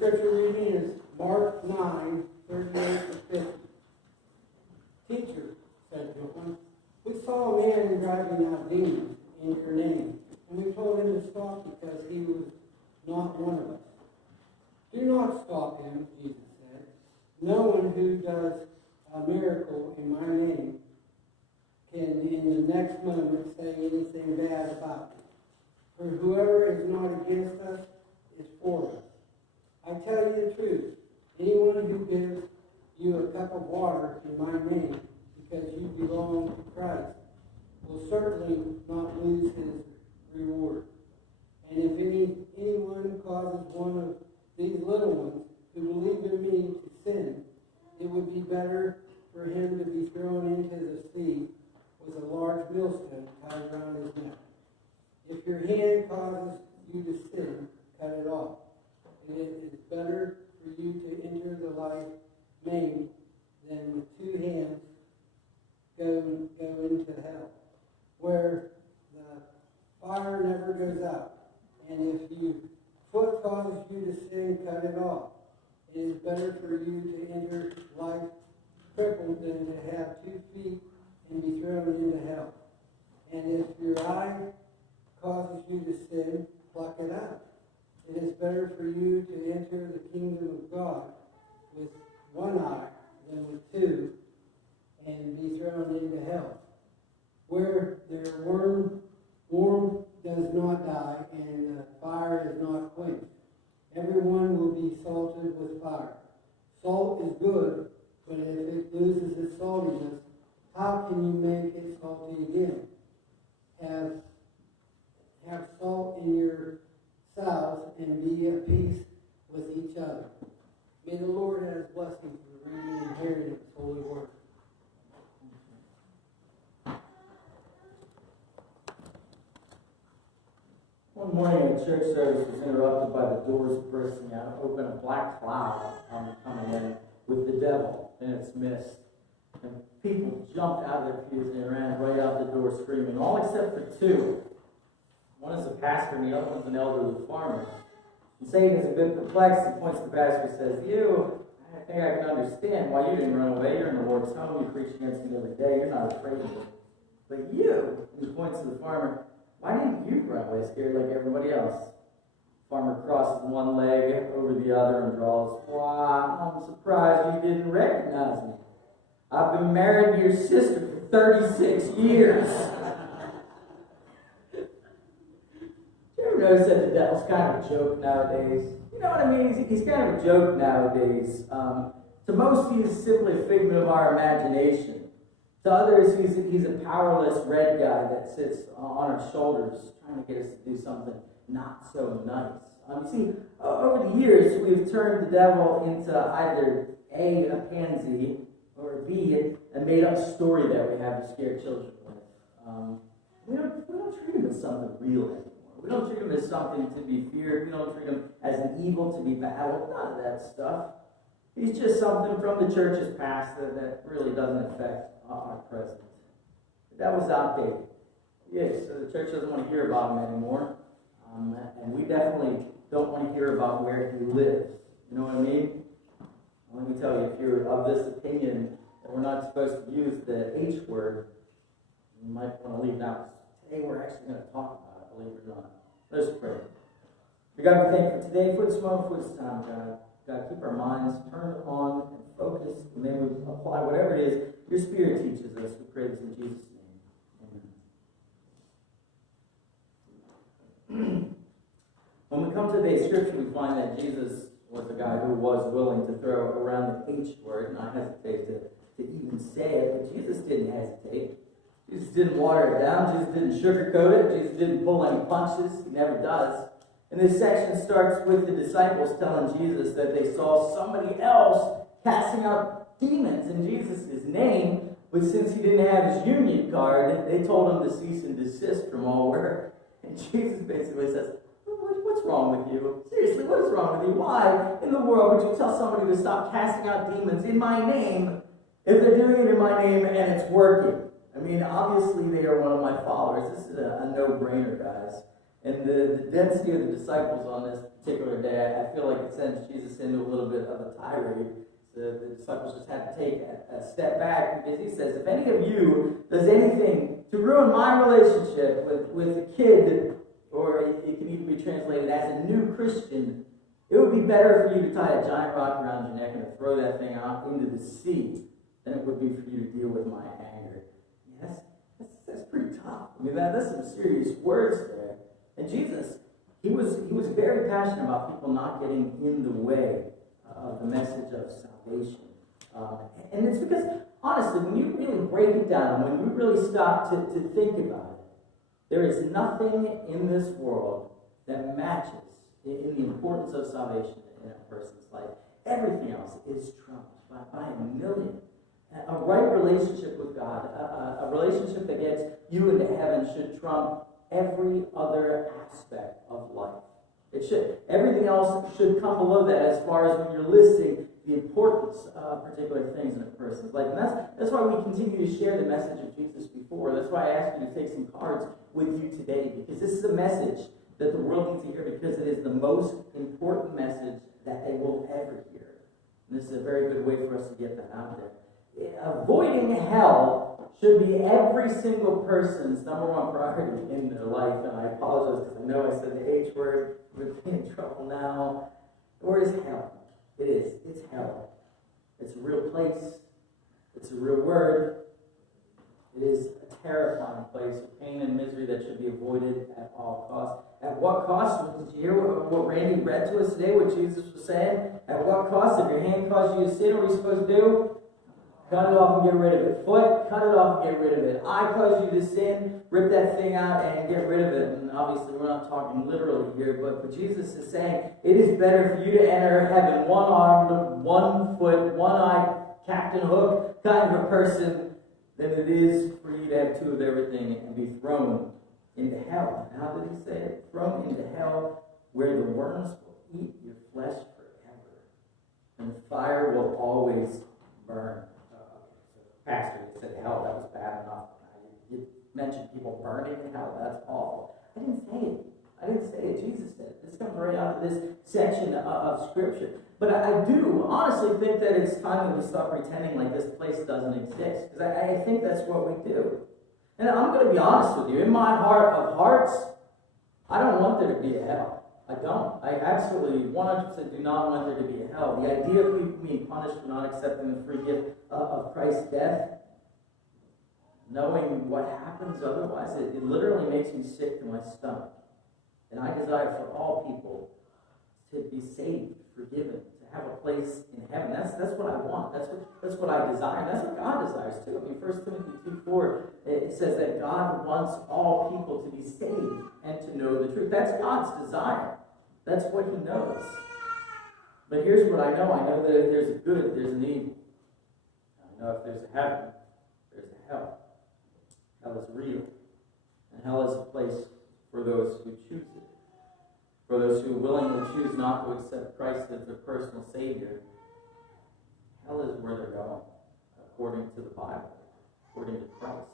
scripture reading is Mark 9, 38 to 50. Teacher, said John, we saw a man driving out demons in your name, and we told him to stop because he was not one of us. Do not stop him, Jesus said. No one who does a miracle in my name can in the next moment say anything bad about me. For whoever is not against us is for us. I tell you the truth, anyone who gives you a cup of water in my name because you belong to Christ will certainly not lose his reward. And if anyone causes one of these little ones who believe in me to sin, it would be better for him to be thrown into the sea with a large millstone tied around his neck. If your hand causes you to sin, cut it off. It is better for you to enter the life maimed than with two hands go into hell, where the fire never goes out. And if your foot causes you to sin, cut it off. It is better for you to enter life crippled than to have 2 feet and be thrown into hell. And if your eye causes you to sin, pluck it out. It is better for you to enter the kingdom of God with one eye than with two and be thrown into hell, where their worm does not die and the fire is not quenched. Everyone will be salted with fire. Salt is good, but if it loses its saltiness, how can you make it salty again? Have salt in your yourselves and be at peace with each other. May the Lord add his blessing for the reading and hearing of his holy word. One morning, a church service was interrupted by the doors bursting out, open a black cloud coming in with the devil in its midst. And people jumped out of their pews and ran right out the door screaming, all except for two. One is a pastor and the other one's an elderly farmer. And Satan is a bit perplexed. He points to the pastor and says, "You, I think I can understand why you didn't run away. You're in the Lord's home. You preach against me every day. You're not afraid of me. But you," and he points to the farmer, "why didn't you run away scared like everybody else?" Farmer crosses one leg over the other and drawls, "Why, I'm surprised you didn't recognize me. I've been married to your sister for 36 years. Do you ever notice that the devil's kind of a joke nowadays? You know what I mean? He's kind of a joke nowadays. To most, he's simply a figment of our imagination. To others, he's a powerless red guy that sits on our shoulders trying to get us to do something not so nice. You see, over the years, we've turned the devil into either A, a pansy, or B, a made-up story that we have to scare children with. We don't treat him as something real anymore. We don't treat him as something to be feared. We don't treat him as an evil to be battled. None of that stuff. He's just something from the church's past that really doesn't affect our present. The devil's outdated. Yes, so the church doesn't want to hear about him anymore. And we definitely don't want to hear about where he lives. You know what I mean? Let me tell you, if you're of this opinion that we're not supposed to use the H word, you might want to leave now. Today we're actually going to talk about it, believe it or not. Let's pray. God, we thank you for today, for this moment, for this time, God. God, keep our minds turned on and focused, and then we apply whatever it is your Spirit teaches us. We pray this in Jesus' name. Amen. When we come to today's scripture, we find that Jesus was a guy who was willing to throw around the H word, and I hesitate to even say it, but Jesus didn't hesitate. Jesus didn't water it down. Jesus didn't sugarcoat it. Jesus didn't pull any punches. He never does. And this section starts with the disciples telling Jesus that they saw somebody else casting out demons in Jesus' name, but since he didn't have his union card, they told him to cease and desist from all work. And Jesus basically says, "What's wrong with you? Seriously, what is wrong with you? Why in the world would you tell somebody to stop casting out demons in my name if they're doing it in my name and it's working?" I mean, obviously they are one of my followers. This is a no-brainer, guys. And the density of the disciples on this particular day, I feel like it sends Jesus into a little bit of a tirade. The disciples just had to take a step back, because he says, if any of you does anything to ruin my relationship with a kid, or it can even be translated as a new Christian, it would be better for you to tie a giant rock around your neck and to throw that thing out into the sea than it would be for you to deal with my anger. Yeah, that's pretty tough. I mean, that's some serious words there. And Jesus, he was very passionate about people not getting in the way of the message of salvation. And it's because, honestly, when you really break it down, when you really stop to think about it, there is nothing in this world that matches in the importance of salvation in a person's life. Everything else is trumped by a million. A right relationship with God, a relationship that gets you into heaven, should trump every other aspect of life. It should. Everything else should come below that, as far as when you're listing the importance of particular things in a person's life. And that's why we continue to share the message of Jesus before. That's why I asked you to take some cards with you today, because this is a message that the world needs to hear, because it is the most important message that they will ever hear. And this is a very good way for us to get that out there. Avoiding hell should be every single person's number one priority in their life. And I apologize because I know I said the H word. We're in trouble now. The word is hell. It is. It's hell. It's a real place. It's a real word. It is a terrifying place of pain and misery that should be avoided at all costs. At what cost? Did you hear what Randy read to us today, what Jesus was saying? At what cost? If your hand caused you to sin, what are you supposed to do? Cut it off and get rid of it. Foot, cut it off and get rid of it. Eye caused you to sin, rip that thing out and get rid of it. And obviously we're not talking literally here, but Jesus is saying it is better for you to enter heaven one-armed, one foot, one eye, Captain Hook kind of a person than it is for you to have two of everything and be thrown into hell. And how did he say it? Thrown into hell where the worms will eat your flesh forever. And the fire will always burn. Pastor, you said hell, that was bad enough. You mentioned people burning in hell, that's awful. I didn't say it. Jesus said it. This comes right out of this section of Scripture. But I do honestly think that it's time that we stop pretending like this place doesn't exist. Because I think that's what we do. And I'm going to be honest with you. In my heart of hearts, I don't want there to be a hell. I don't. I absolutely 100% do not want there to be a hell. The idea of people being punished for not accepting the free gift of Christ's death, knowing what happens otherwise, it literally makes me sick to my stomach. And I desire for all people to be saved, forgiven, to have a place in heaven. That's what I want. That's what I desire. That's what God desires too. I mean, 1 Timothy 2:4, it says that God wants all people to be saved and to know the truth. That's God's desire. That's what he knows. But here's what I know. I know that if there's a good, there's an evil. I know if there's a heaven, there's a hell. Hell is real. And hell is a place for those who choose it. For those who willingly choose not to accept Christ as their personal Savior, hell is where they're going, according to the Bible, according to Christ.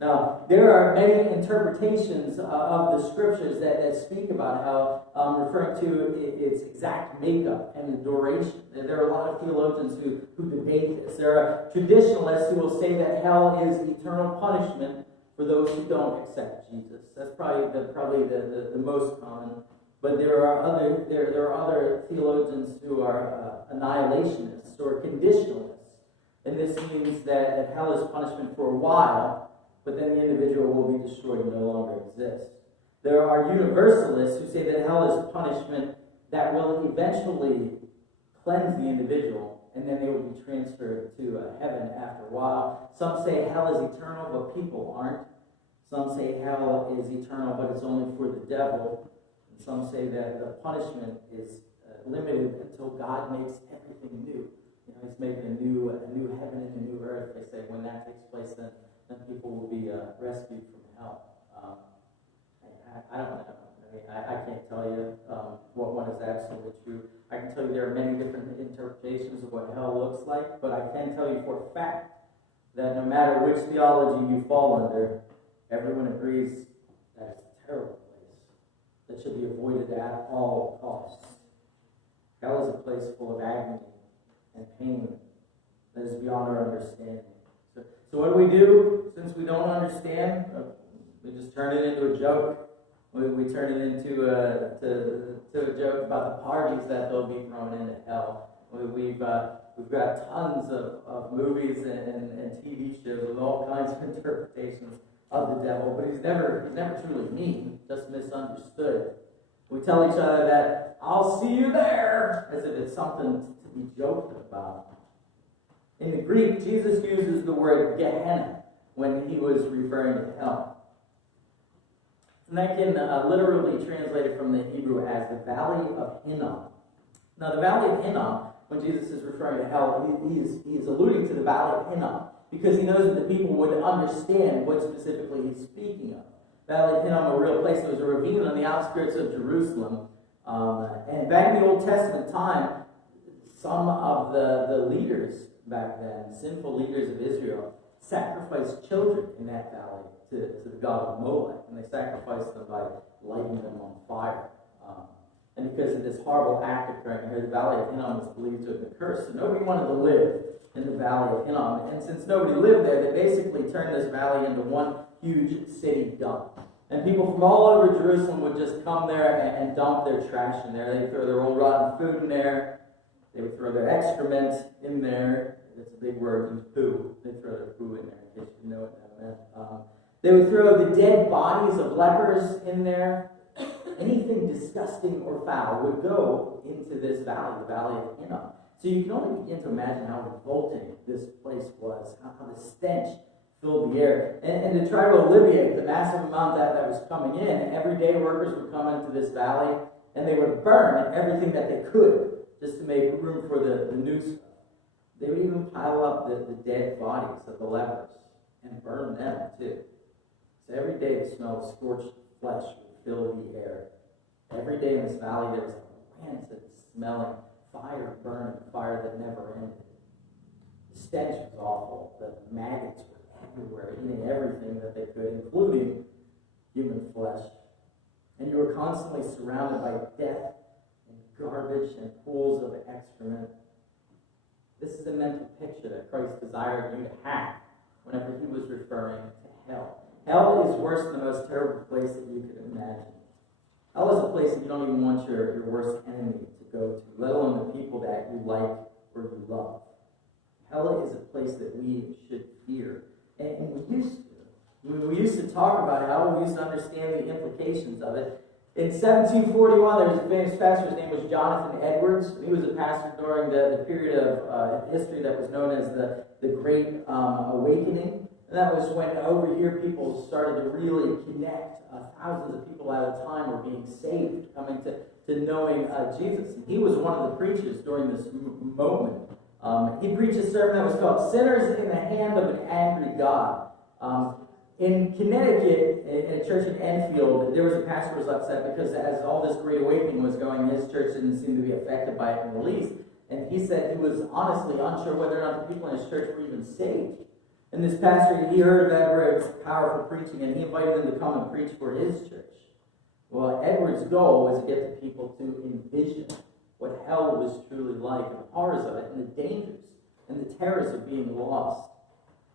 Now, there are many interpretations of the Scriptures that speak about hell, referring to its exact makeup and the duration. There are a lot of theologians who debate this. There are traditionalists who will say that hell is eternal punishment for those who don't accept Jesus. That's probably the most common. But there are other theologians who are annihilationists or conditionalists. And this means that hell is punishment for a while, but then the individual will be destroyed and no longer exist. There are universalists who say that hell is punishment that will eventually cleanse the individual, and then they will be transferred to heaven after a while. Some say hell is eternal, but people aren't. Some say hell is eternal, but it's only for the devil. And some say that the punishment is limited until God makes everything new. You know, he's making a new heaven and a new earth. They say when that takes place, then people will be rescued from hell. I don't know. I mean, I can't tell you what one is absolutely true. I can tell you there are many different interpretations of what hell looks like, but I can tell you for a fact that no matter which theology you fall under, everyone agrees that it's a terrible place. that should be avoided at all costs. Hell is a place full of agony and pain that is beyond our understanding. So what do? Since we don't understand, we just turn it into a joke. We turn it into a joke about the parties that they'll be thrown into hell. We've got tons of movies and TV shows with all kinds of interpretations of the devil, but he's never truly mean, just misunderstood. We tell each other that I'll see you there, as if it's something to be joked about. In the Greek, Jesus uses the word Gehenna when he was referring to hell. And that can literally translate it from the Hebrew as the Valley of Hinnom. Now, the Valley of Hinnom, when Jesus is referring to hell, he is alluding to the Valley of Hinnom because he knows that the people would understand what specifically he's speaking of. Valley of Hinnom, a real place. It was a ravine on the outskirts of Jerusalem. And back in the Old Testament time, some of the leaders back then, sinful leaders of Israel, sacrificed children in that valley to the god of Molech, and they sacrificed them by lighting them on fire. And because of this horrible act occurring here, the Valley of Hinnom was believed to have been cursed, so nobody wanted to live in the Valley of Hinnom. And since nobody lived there, they basically turned this valley into one huge city dump. And people from all over Jerusalem would just come there and dump their trash in there. They'd throw their old rotten food in there. They would throw their excrement in there. That's a big word, means poo. They throw their poo in there, in case you know what that meant. They would throw the dead bodies of lepers in there. Anything disgusting or foul would go into this valley, the Valley of Hinnom. So you can only begin to imagine how revolting this place was, how the stench filled the air. And to try to alleviate the massive amount that was coming in, everyday workers would come into this valley and they would burn everything that they could just to make room for the new stuff. They would even pile up the dead bodies of the lepers and burn them too. So every day the smell of scorched flesh would fill the air. Every day in this valley there was a rancid smelling fire burning, fire that never ended. The stench was awful. The maggots were everywhere, eating everything that they could, including human flesh. And you were constantly surrounded by death and garbage and pools of excrement. This is a mental picture that Christ desired you to have whenever he was referring to hell. Hell is worse than the most terrible place that you could imagine. Hell is a place that you don't even want your worst enemy to go to, let alone the people that you like or you love. Hell is a place that we should fear. And we used to. We used to talk about hell. We used to understand the implications of it. In 1741, there was a famous pastor. His name was Jonathan Edwards. He was a pastor during the period of history that was known as the Great Awakening. And that was when over here people started to really connect. Thousands of people at a time were being saved, coming to knowing Jesus. And he was one of the preachers during this moment. He preached a sermon that was called Sinners in the Hand of an Angry God. In Connecticut, in a church in Enfield, there was a pastor who was upset because as all this Great Awakening was going, his church didn't seem to be affected by it in the least. And he said he was honestly unsure whether or not the people in his church were even saved. And this pastor, he heard of Edwards' powerful preaching, and he invited them to come and preach for his church. Well, Edwards' goal was to get the people to envision what hell was truly like, and the horrors of it, and the dangers, and the terrors of being lost.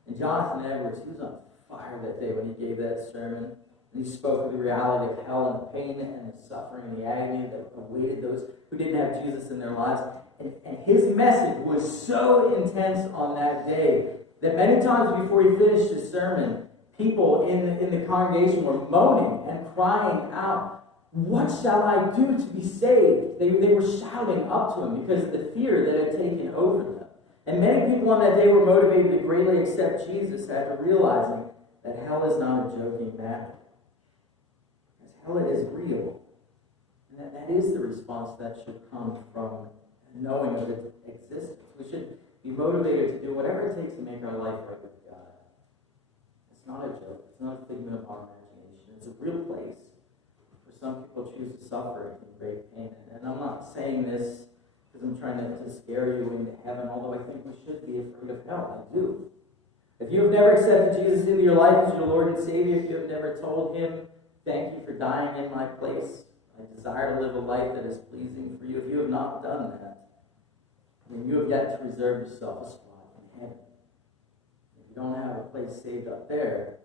And Jonathan Edwards, he was on fire that day when he gave that sermon. And he spoke of the reality of hell and the pain and the suffering and the agony that awaited those who didn't have Jesus in their lives. And his message was so intense on that day that many times before he finished his sermon, people in the congregation were moaning and crying out, "What shall I do to be saved?" They were shouting up to him because of the fear that had taken over them. And many people on that day were motivated to greatly accept Jesus after realizing that hell is not a joking matter. Because hell is real. And that is the response that should come from knowing of its existence. We should be motivated to do whatever it takes to make our life right with God. It's not a joke. It's not a figment of our imagination. It's a real place where some people choose to suffer in great pain. And I'm not saying this because I'm trying to scare you into heaven, although I think we should be afraid of hell. I do. If you have never accepted Jesus into your life as your Lord and Savior, if you have never told him, "Thank you for dying in my place," I desire to live a life that is pleasing for you. If you have not done that, then you have yet to reserve yourself a spot in heaven. If you don't have a place saved up there,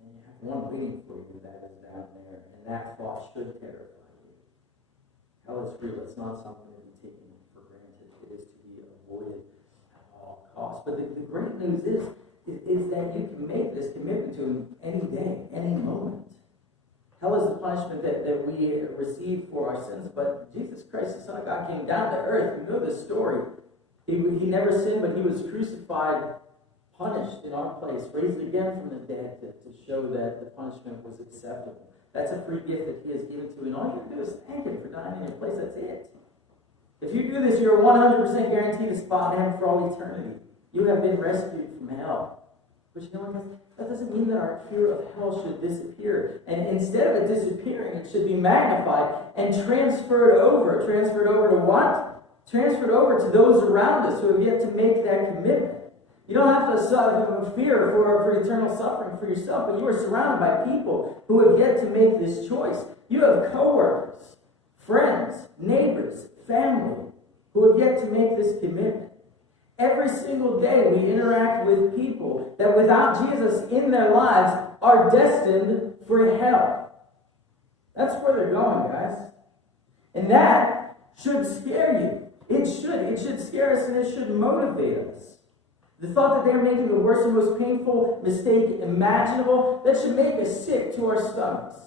then you have one waiting for you that is down there, and that thought should terrify you. Hell is real. It's not something to be taken for granted. It is to be avoided at all costs. But the great news is that you can make this commitment to him any day, any moment. Hell is the punishment that we receive for our sins, but Jesus Christ, the Son of God, came down to earth. You know this story. He never sinned, but he was crucified, punished in our place, raised again from the dead to show that the punishment was acceptable. That's a free gift that he has given to you, and all you have to do is thank him for dying in your place. That's it. If you do this, you're 100% guaranteed a spot in heaven for all eternity. You have been rescued from hell. But you know what, guys? That doesn't mean that our fear of hell should disappear. And instead of it disappearing, it should be magnified and transferred over. Transferred over to what? Transferred over to those around us who have yet to make that commitment. You don't have to have a fear for eternal suffering for yourself, but you are surrounded by people who have yet to make this choice. You have coworkers, friends, neighbors, family who have yet to make this commitment. Every single day we interact with people that without Jesus in their lives are destined for hell. That's where they're going, guys. And that should scare you. It should scare us, and it should motivate us. The thought that they're making the worst and most painful mistake imaginable, that should make us sick to our stomachs.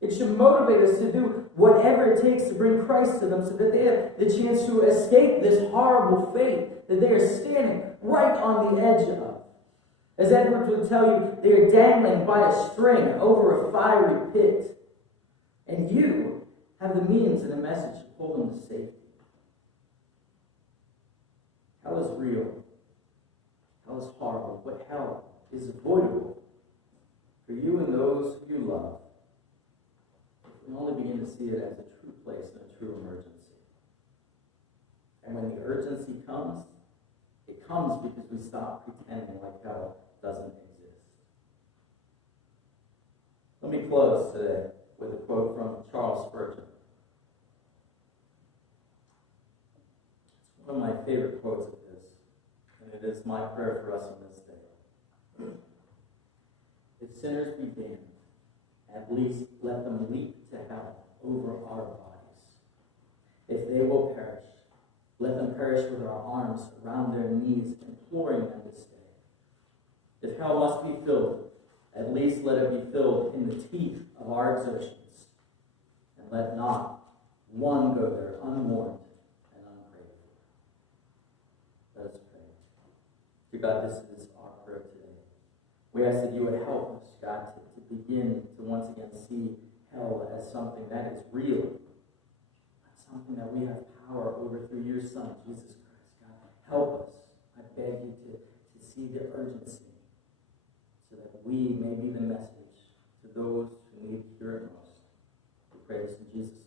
It should motivate us to do whatever it takes to bring Christ to them so that they have the chance to escape this horrible fate that they are standing right on the edge of. As Edwards would tell you, they are dangling by a string over a fiery pit. And you have the means and a message to pull them to safety. Hell is real. Hell is horrible, but hell is avoidable for you and those who you love. We only begin to see it as a true place and a true emergency. And when the urgency comes, it comes because we stop pretending like hell doesn't exist. Let me close today with a quote from Charles Spurgeon. It's one of my favorite quotes of his, and it is my prayer for us on this day. If sinners be damned, at least let them leap to hell over our bodies. If they will perish, let them perish with our arms around their knees, imploring them to stay. If hell must be filled, at least let it be filled in the teeth of our exertions, and let not one go there unwarned and unprayed for. Let us pray. Dear God, this is our prayer today. We ask that you would help us, God, to begin to once again see hell as something that is real, something that we have power over through your Son, Jesus Christ. God, help us. I beg you to see the urgency so that we may be the message to those who need to hear it most. We pray this in Jesus' name.